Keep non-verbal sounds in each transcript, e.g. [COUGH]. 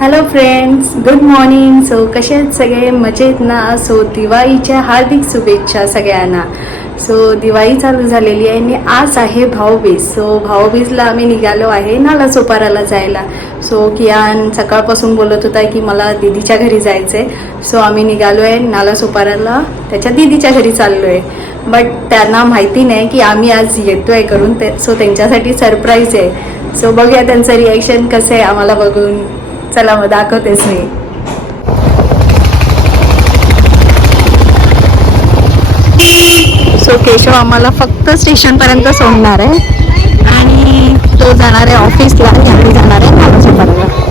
Hello friends good morning so कसे आहेत सगळे? मजेत ना? सो दिवाळीच्या हार्दिक शुभेच्छा सगळ्यांना. सो दिवाळी चालू झालेली आहे आणि आज आहे भाऊबीज. सो भाऊबीजला आम्ही निघालो आहे नाला सोपाराला जायला. सो कियान सकाळपासून बोलत होता की मला दिदीच्या घरी जायचं आहे सो आम्ही निघालो आहे नाला सोपाराला. त्याच्या दिदीच्या घरी चाललो आहे बट त्यांना माहिती नाही की आम्ही आज येतो आहे करून. ते सो त्यांच्यासाठी सरप्राईज आहे. सो बघूया त्यांचं रिॲक्शन कसं आहे आम्हाला बघून. चला मग दाखवतेच मी. सो केशव आम्हाला फक्त स्टेशनपर्यंत सोडणार आहे आणि तो जाणार आहे ऑफिसला आणि आम्ही जाणार आहे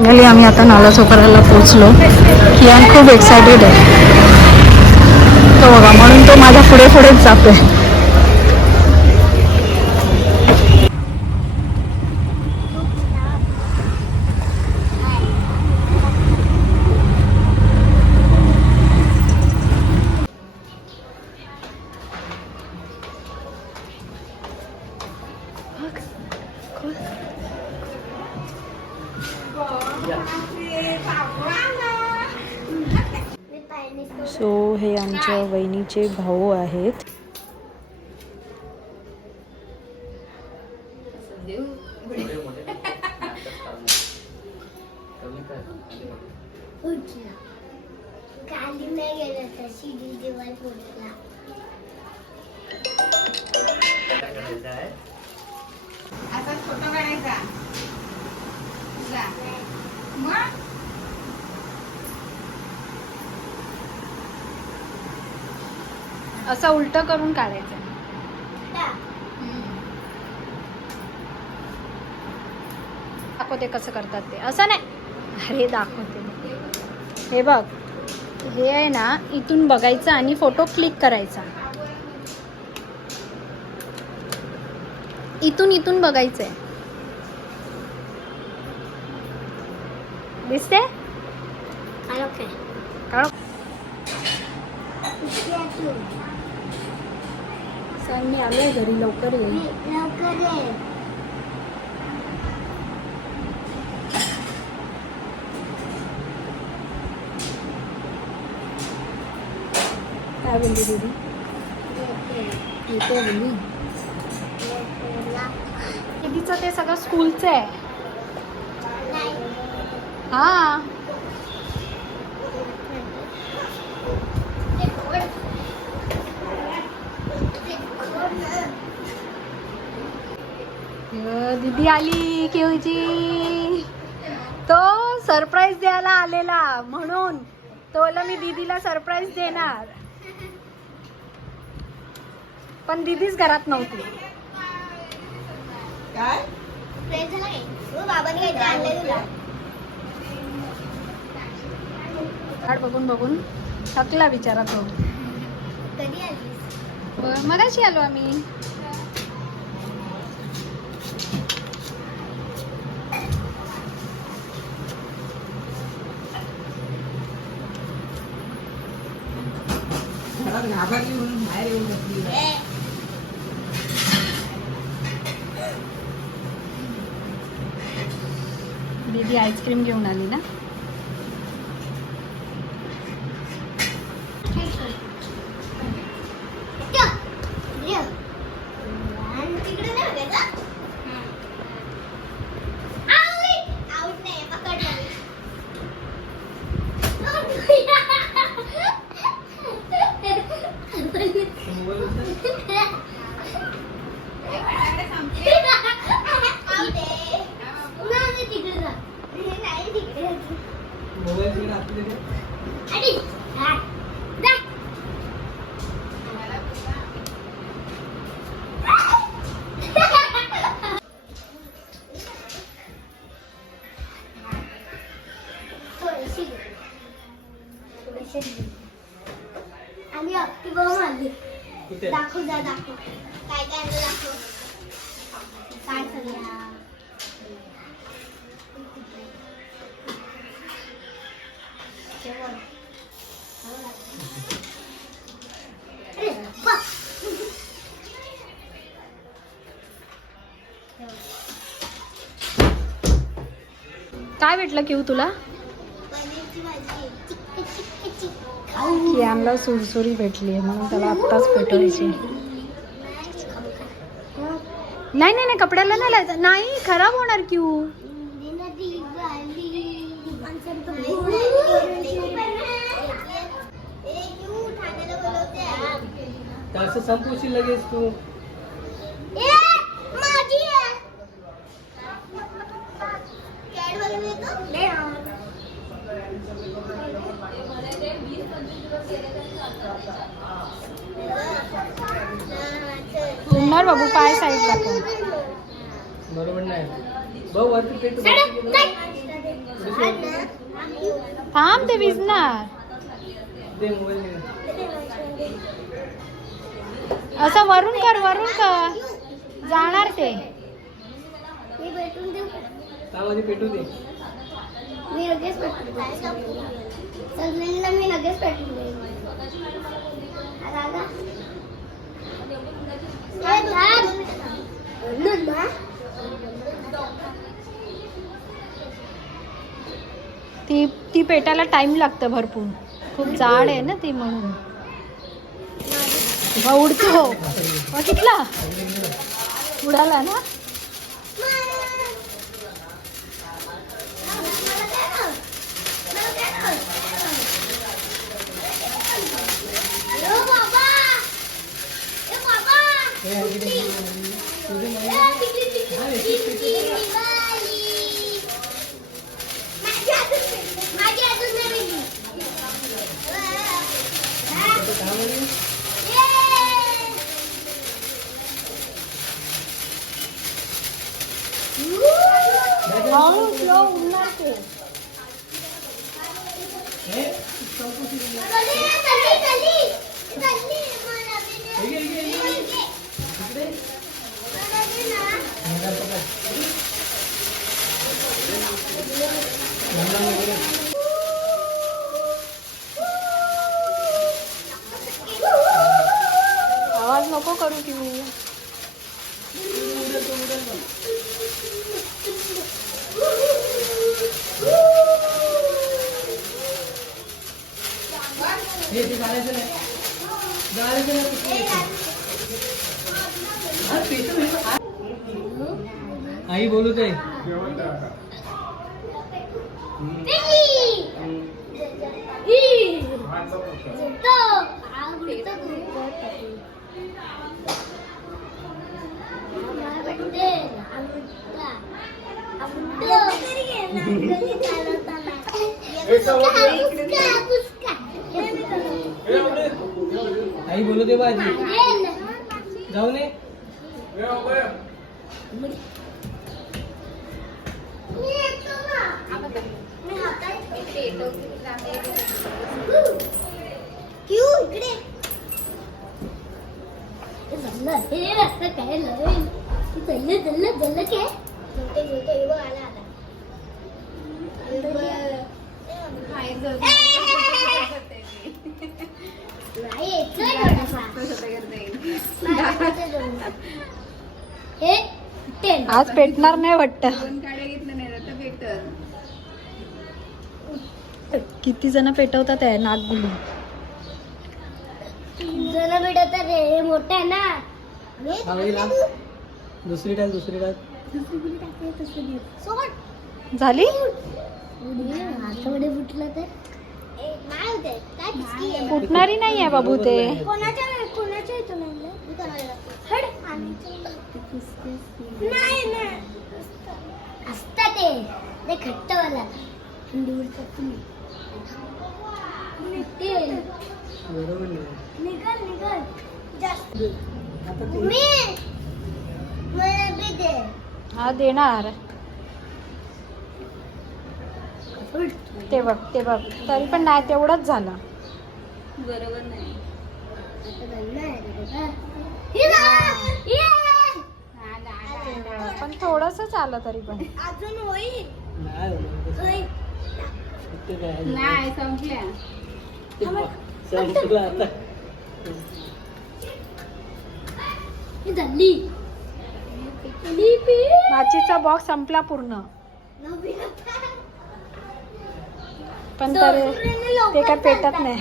फायनली आम्ही आता नालासोपाराला पोचलो कियान खूप एक्सायटेड आहे. तो बघा म्हणून तो माझ्या पुढे पुढेच जातोय. भाऊ आहेत. आता नाही फोटो काढायचा. मग? असं उलट करून काढायचं दाखवते कसं करतात ते. असं नाही. अरे दाखवते. हे बघ. हे आहे ना इथून बघायचं आणि फोटो क्लिक करायचा. इथून इथून बघायचंय. दिसते ओके काढ लवकर सर मी आलोय घरी लवकर येईल ये. काय बोलली दीदी? येते. बोलली. दीदीचं ते सगळं स्कूलचं आहे. हा. दीदी आली केवची तो सरप्राईज द्यायला आलेला म्हणून. तो बोलला मी दीदीला सरप्राईज देणार. पण दीदीच घरात नव्हती. काय? हो तुला. बघून बघून थकला बिचारा तो. कधी आलीस? ब- मगाशी आलो आम्ही. घाबरली म्हणून बाहेर येऊन बसली दीदी आईस्क्रीम घेऊन आली ना? মোবাইল काय भेटलं किऊ तुला? कियानला सुरसुरी भेटली आहे म्हणून त्याला आत्ताच पेटवायची. नाही नाही नाही कपड्याला नाही लावायचं. नाही खराब होणार क्यू तर संपवशील लगेच तू उडणार बाबू पाय साईडला कर बरोबर नाही भाऊ वरती. थांब ते विजणार. असं वरून कर वरून कर. जाणार ते. मी भेटून देऊ का? त्यामध्ये पेटू दे. मी लगेच पेटून देईन. सगळ्यांना मी लगेच पेटून देईन आता. ए, थांब. बोलून ना. ती ती पेटायला टाइम लागतं भरपूर. खूप जाड आहे ना ती म्हणून. उडतो. बघितला उडाला ना? मला द्या ना. मला द्या ना. ए, बाबा. ए, बाबा. हे इकडे ये. तुझे ए, नाही. टिकली, टिकली, हा, टिकली, टिकली, टिकली, दिवाळी. माझी अजून माझी अजून नाही भेटली. हा. आता त्यामध्ये ये. हळू slow उडणार ते हे संपवशील लगेच. चली, चली, चली. चली, मला बी दे. हे घे, हे घे, हे घे. घे. इकडे. मला दे ना. मोबाईल पकड. मोबाईल वगैरे. आवाज नको करू की हे ते जायचं नाही जायचं नाही हा, पेटू, पेटू. आ- आई बोलू ते। आई बोलू दे बाजी. जाऊ नये आज पेटणार नाही वाटतं. किती जण पेटवतात आहे नागगुली जण भेटत रे हे मोठं आहे ना. दुसरी टाक दुसरी टाक. सोड झाली? हातामध्ये फुटलं तर. नाही होते काय पिचकी आहे? फुटणारी नाही आहे बाबू ते. कोणाच्या कोणाच्या इथून आणलं? मी कोणाला हड. नाही नाही. असतं ते. ते खट्टवाला ते बरोबर निघल निघल हा देणार. ते बघ ते बघ. तरी पण नाही तेवढंच झालं. पण थोडस आलं तरी पण. अजून होईल. नाही संपल्या. संपलं आता. माचीचा बॉक्स संपला पूर्ण. पण तर ते काय पेटत नाही.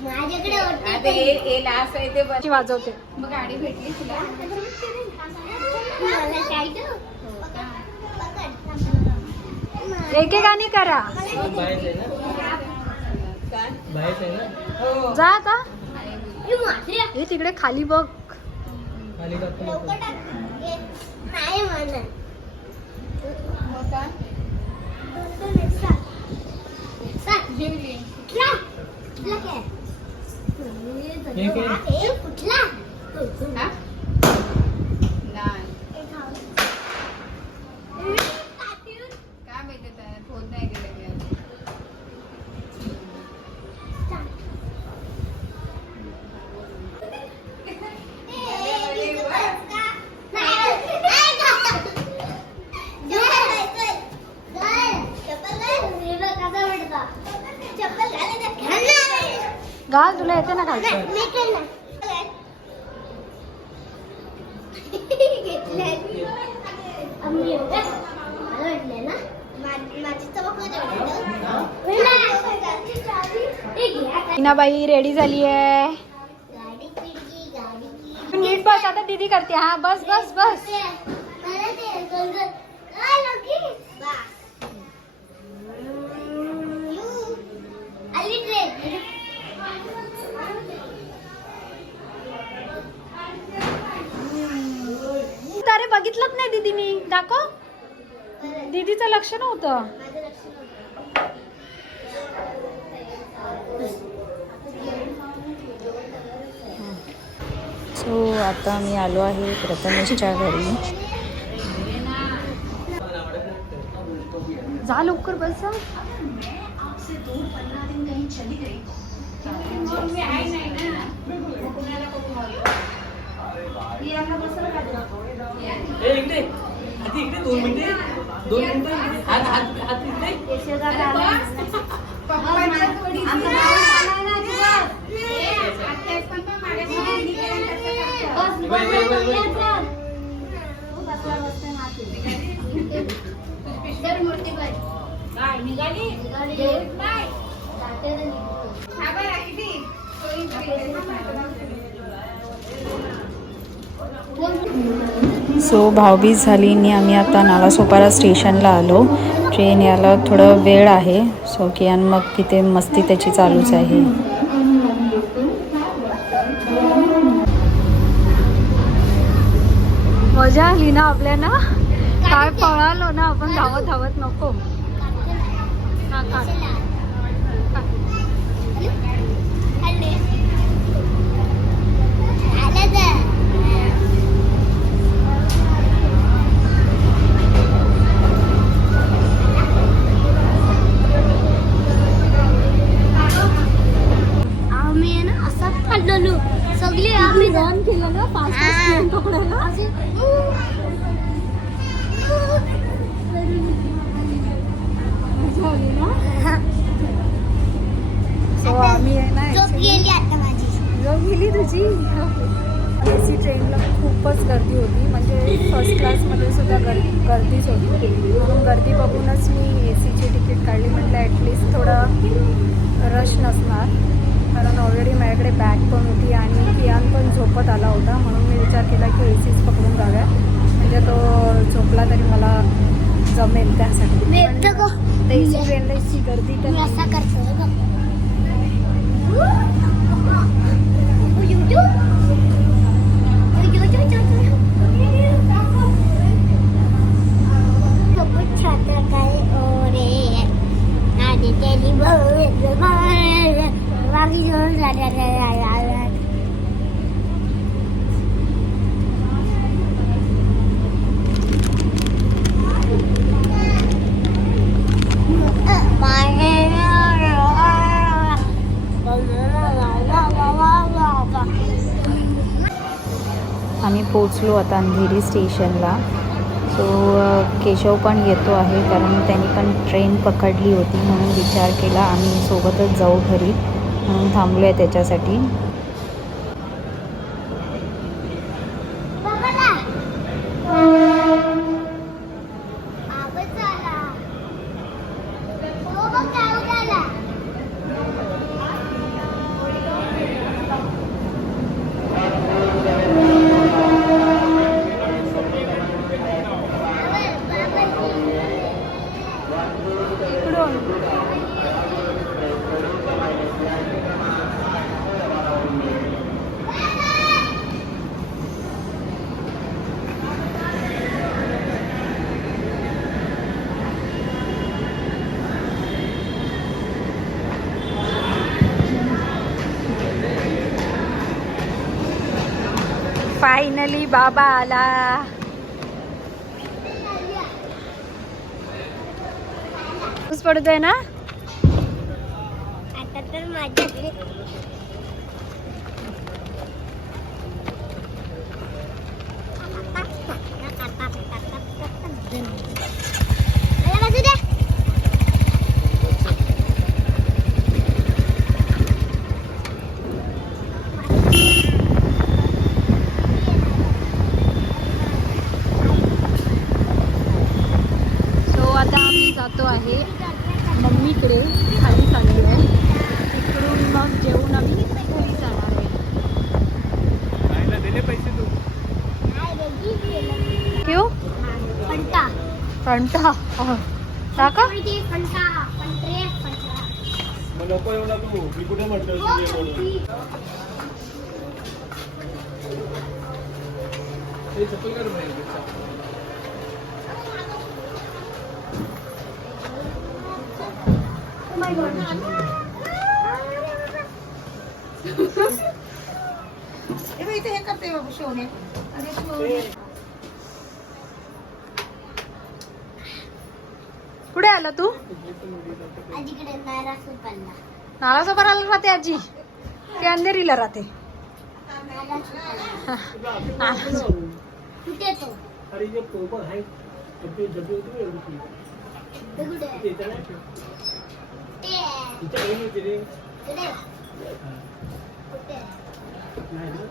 माझ्याकडे होते माझ्याकडे होते ती वाजवते मला शाईट एकेकाने करा. बाहेर आहे ना बाहेर आहे ना जा हे बघ खाली टाकू नको. नाही हे काय? कुठला घाल तुला येते ना घाल बाई रेडी झाली आहे नीट बस आता दीदी करते. हा बस बस बस. अरे बघितलंच नाही दीदीनी दाखव. दीदीचं लक्ष नव्हतं. सो आता मी आलो आहे प्रथमेशच्या घरी. जा लवकर बस जा ए, इकडे. हाती इकडे दोन मिनिटे. दोन मिनिटं. हात इकडे bye, bye, bye, so Bhaubeej झाली आणि आम्ही आता नालासोपारा स्टेशनला आलो. ट्रेन यायला थोडं वेळ आहे. सो कियान मग तिथे मस्ती त्याची चालूच आहे. मजा आली ना आपल्याला काय पळालो ना आपण धावत धावत नको. खाल्लेलो. सगळी आम्ही रन केलं ना? [LAUGHS] सो आम्ही आहे गेली आता माझी. गेली तुझी? सी ट्रेनला खूपच गर्दी होती. म्हणजे फर्स्ट क्लासमध्ये सुद्धा गर गर्दीच होती म्हणून गर्दी बघूनच मी ए सीची तिकीट काढली म्हटलं ॲटलिस्ट थोडं रश नसणार कारण ऑलरेडी माझ्याकडे बॅग पण होती आणि कियान पण झोपत आला होता म्हणून मी विचार केला की ए सीच पकडून जाऊया म्हणजे तो झोपला तरी मला जमेल त्यासाठी मी एकटं गं. पण ए सी ट्रेनला इतकी गर्दी मी तर असा करतो बघ. YouTube. खूपच छान प्रकारे ओरे आणि त्यानी वागी घेऊन झाल्या आम्ही पोचलो आता अंधेरी स्टेशनला. सो केशव पण येतो आहे कारण त्यांनी पण ट्रेन पकडली होती म्हणून विचार केला. आम्ही सोबतच जाऊ घरी म्हणून थांबलो आहे त्याच्यासाठी. फायनली बाबा आला पाऊस पडतोय ना आता तर माझ्याकडे मला बाजू द्या. सो आता आम्ही जातो आहे मम्मीकडे खाली चाललो आहे तिकडून मग जेवून आम्ही घरी जाणार आहे नाही रे, जी गेलं. क्यू फंटा कंटा कुठे म्हणतो हो, फंटी. ते चप्पल काढून नाही [LAUGHS] कुठे आला तू? नाला सोबत आला राहते आजी. ते अंधेरीला राहते. नायरा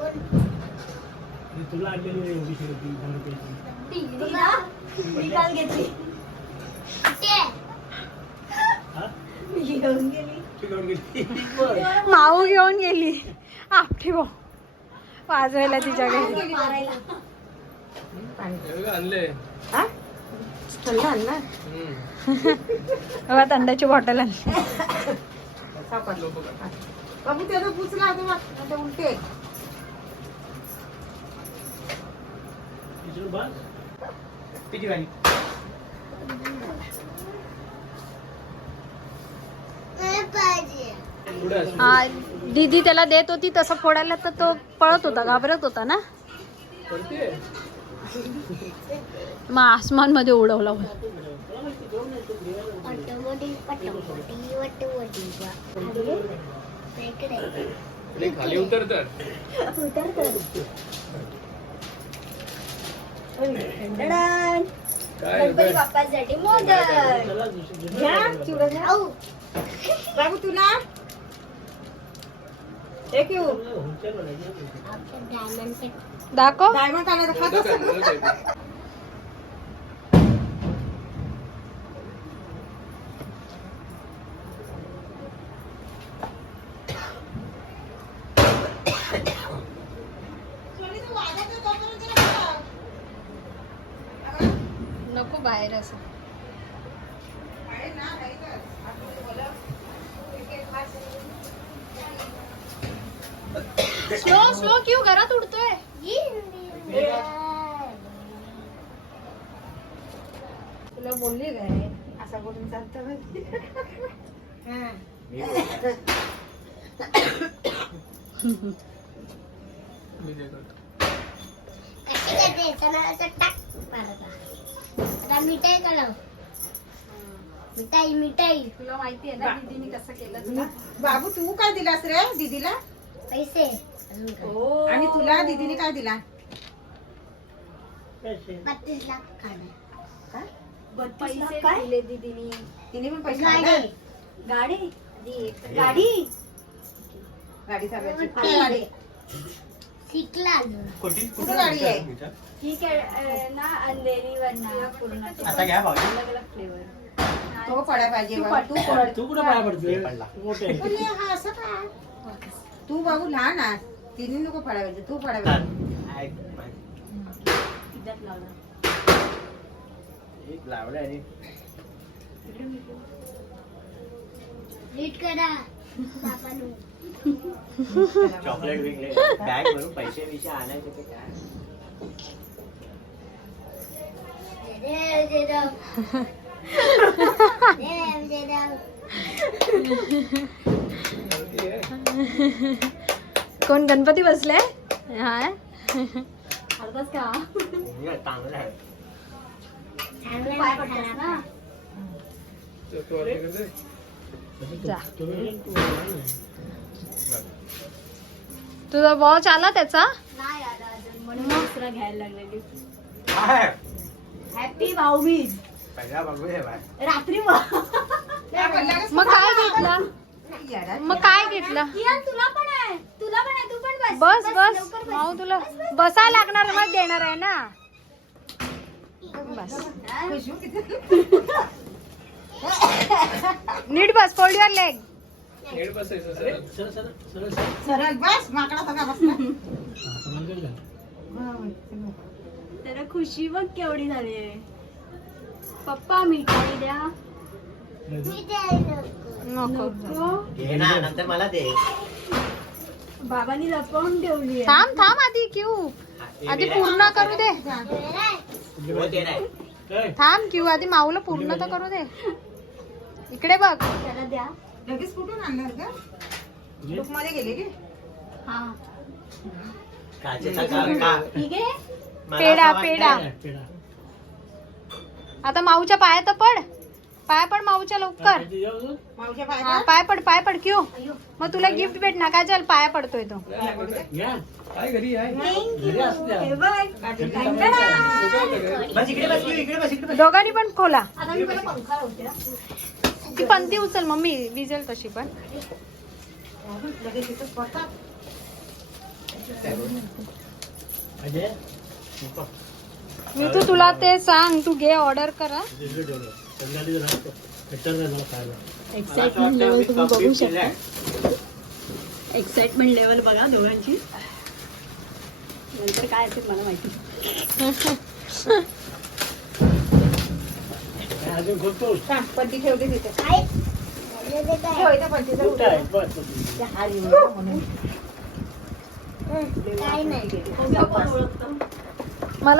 सुपल्ला आहे होते? मी तुला होती दहा रुपयाची तुला? कुठे हा घेऊन गेली बरं. माऊ घेऊन गेली आपटी भाऊ वाजवायला तिच्या घरी आणले बघा थंडाची बॉटल आणली बाबू त्याचा पुचला ते उलटे बस. किती. हा, दीदी त्याला देत होती तसं फोडायला तर तो पळत होता घाबरत होता ना? करते मग आसमानमध्ये उडवला होता. खाली उतर तर काय गणपती बाप्पासाठी मोदक. चला दुसरं खाऊ. बाबू तुला एक येऊ दाखव. डायमंड आणायचं खात नका, असतो नका. नको बाहेर असं स्लो स्लो क्यू घरात उडतोय तुला बोलली काय असा करून चालतं मी देतो. कशी करते चला असं टाक मारायचा. आता मिठाई कळव मिठाई मिठाई तुला माहिती आहे ना दीदीने कसं केलं तुला बाबू तू काय दिलास रे दीदीला? पैसे. आणि तुला दीदीने काय दिला? पैसे. बत्तीस लाख काढले पैसे दिले दीदीने. तिने पण पैसे गाडी. गाडी? गाडी गाडी चालवायची. मोठी. कुठे गाडी? शिकला अजून कुठे कुठे गाडी आहे? ठीक आहे ना आता घ्या फ्लेवर तो पडाय पाहिजे बाबू. तू पड तू कुठं पाया पडतोय? मोठे आहे. पण हे हा असं काय तू बाबू लहान आहे. तिने नको पडाय पाहिजे. तू पडाय पाहिजे. ऐक, एक लावलं आणि नीट करा बापानं. चॉकलेट विकले बॅग भरून पैसे विषय आणायचे ते काय जय जयराम. जय जयराम. गर्दी आहे. कोण गणपती बसले हा अर्धाच का चांगलं आहे पाय पडतात ना जा. तुझा वॉच आला त्याचा? नाही आला अजून म्हणून दुसरा घ्यायला लागलेली काय? हॅपी भाऊबीज. पहिला बघूया बाय. रात्री बघ. मग काय घेतला? मग काय घेतला? किरण तुला पण आहे. तुला पण आहे तू पण बस. बस माऊ तुला बसायला लागणार मग देणार आहे ना? बस. नीट बस फोल्ड युअर लेग सरळ सरळ सरळ सरळ. सरळ बस माकडा सगळा बसला. समजलं का? त्याला खुशी बघ केवढी झाली आहे. पप्पा मिठाई द्या मी द्यायला नको. नको. नको. घे ना नंतर मला दे. बाबांनी लपवून ठेवली आहे. थांब थांब आधी क्यू. आधी पूर्ण करू दे. हो? थांब क्यू आधी माऊला पूर्ण तर करू दे. [LAUGHS] इकडे बघ. त्याला द्या. लगेच कुठून आणणार का बुकमध्ये गेले की हा. काचेचा का का ठीक आहे मला पेढा, असं वाटतंय- पेढा. आता माऊच्या पाया तर पड. पाया पड माऊच्या लवकर. हा पाय पाय पड पाय पड क्यू. मग तुला गिफ्ट भेटणार. काय चल पाया पडतोय तो. घ्या. काय घरी आहे? घरी असू द्या. हे बघ बस इकडे बस इकडे बस इकडे बस. दोघांनी पण खोला. आता मी पहिला पंखा लावते. हा. ती पंथी उचल मम्मी विजेल तशी पण. मी तू तुला ते सांग तू घे ऑर्डर करा. एक्साइटमेंट लेवल तुम्ही बघू शकता. एक्साइटमेंट लेवल बघा दोघांची. नंतर काय असेल मला माहिती. [LAUGHS] अजून खोलतो. हा, पट्टी ठेवली तिथे. आई, मला? ठेव इथं पट्टीचा कुठं आहे? बस,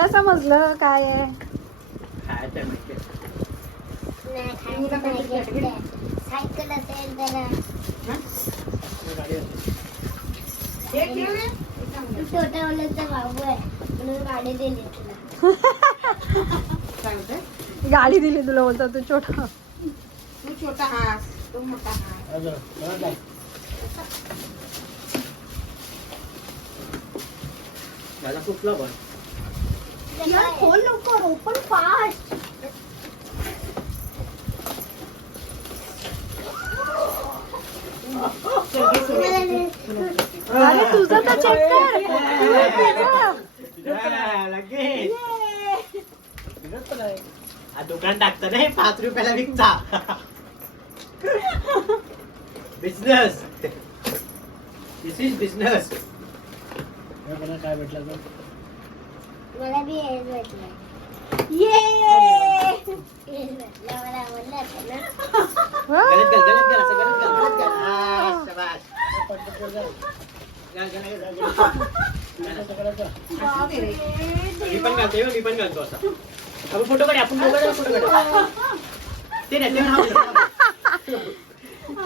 समजलं काय आहे. माहिती. सायकल असेल गाडी. हे. तू छोटा मुलाचा भाऊ आहे. म्हणून गाडी दिली तुला. होतंय? गाडी दिली तुला बोलतो तू छोटा. तू छोटा हास तू मोठा हास. अजून, जरा काय? मला कुठला पण यार खोल लवकर ओपन फास्ट मला दे. अरे तुझं तर चेक कर लगेच. हा, दुकान टाकतं नाही पाच रुपयाला विकता बिझनेस दिस इज बिझनेस काय भेटलं तर? मला बी हेच भेटलं ये हेच भेटलं मला आवडलं होतं ना गलत गल गलत गल असं गलत गल गलत गल हा, शाबास. पटपट कर जा. गल, गल, गल, गल, गल. करायचं, करायचं. असू दे रे. मी पण घालतो मी पण घालतो असा आपण फोटो काढ आपण दोघं फोटो काढ ते नाही ते नाही, हा फोटो.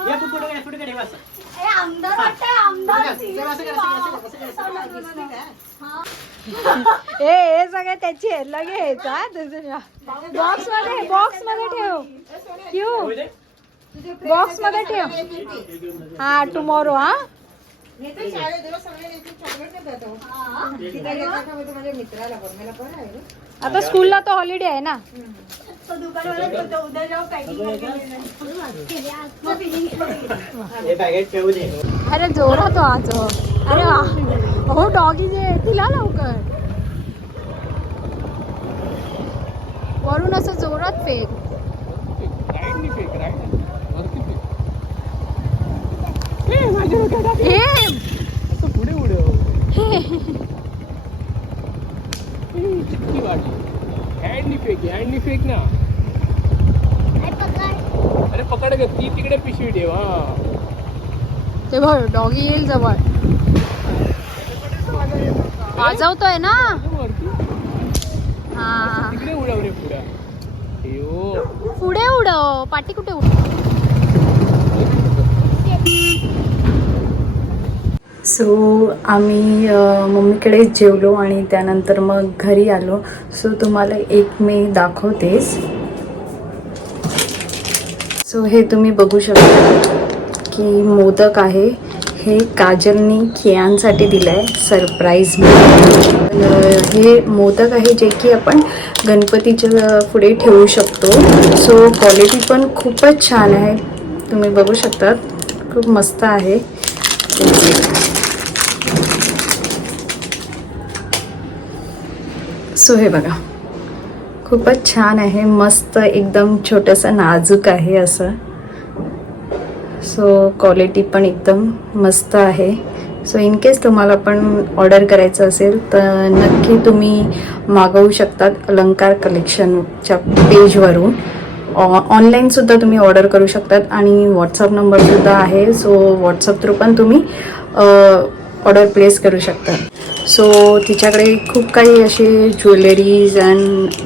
हे काढ फोटो काढ हे असं. ए, आमदार वाटतंय आमदार. ए हे सगळे त्याची आहे लगेच बॉक्समध्ये बॉक्समध्ये ठेव क्यू? बॉक्समध्ये ठेव हे. हा टुमॉरो हा नेते शाळेत दिवस सगळे नेते चॉकलेट नाही देतो तिथे घेतला का मी माझ्या मित्राला पण. मला बरं आहे. रे आता स्कूलला तर हॉलिडे आहे ना? तो दुकानवाला बोलतो उद्या जेव्हा पॅकिंग हे पॅकेट ठेवू दे. अरे जोरात हो आज. अरे वा हो डॉगी जे तिला लवकर. वरून असं जोरात फेक हे पुढे उडव. चिटकी वाटी हँडनी फेक हँडनी फेक ना. अरे पकड ग ती तिकडे पिशवी ठेव हा. ते बघ डॉगी येईल जवळ. वाजवतोय ना? हा. तिकडे उडव रे पुढे. हो पुढे उडव पाठी कुठे उडव? सो आम्ही मम्मीकडेच जेवलो आणि त्यानंतर मग घरी आलो. सो तुम्हाला एक मी दाखवतेच सो हे तुम्ही बघू शकता की मोदक आहे. हे काजलनी कियांसाठी दिलं आहे सरप्राईज हे मोदक आहे जे की आपण गणपतीच्या पुढे ठेवू शकतो. सो क्वालिटी पण खूपच छान आहे. तुम्ही बघू शकतात. खूप मस्त आहे. सो हे बघा खूपच छान आहे मस्त एकदम छोटंसं नाजूक आहे असं. सो क्वालिटी पण एकदम मस्त आहे. सो इन केस तुम्हाला पण ऑर्डर करायचं असेल तर नक्की तुम्ही मागवू शकतात अलंकार कलेक्शनच्या पेजवरून ऑनलाईनसुद्धा तुम्ही ऑर्डर करू शकतात आणि व्हॉट्सअप नंबरसुद्धा आहे. सो व्हॉट्सअप थ्रू पण तुम्ही ऑर्डर प्लेस करू शकता. सो तिच्याकडे खूप काही असे ज्वेलरीज अँड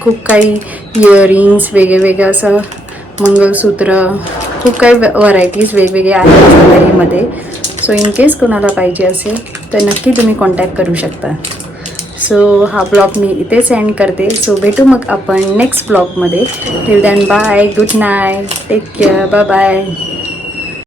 खूप काही इयरिंग्स वेगळेवेगळं असं मंगळसूत्र खूप काही व्हरायटीज वेगवेगळे आहेत ज्वेलरीमध्ये. सो इन केस कोणाला पाहिजे असेल तर नक्की तुम्ही कॉन्टॅक्ट करू शकता. सो हा ब्लॉग मी इथे सेंड करते. सो भेटू मग आपण नेक्स्ट ब्लॉगमध्ये till then bye good night take care bye bye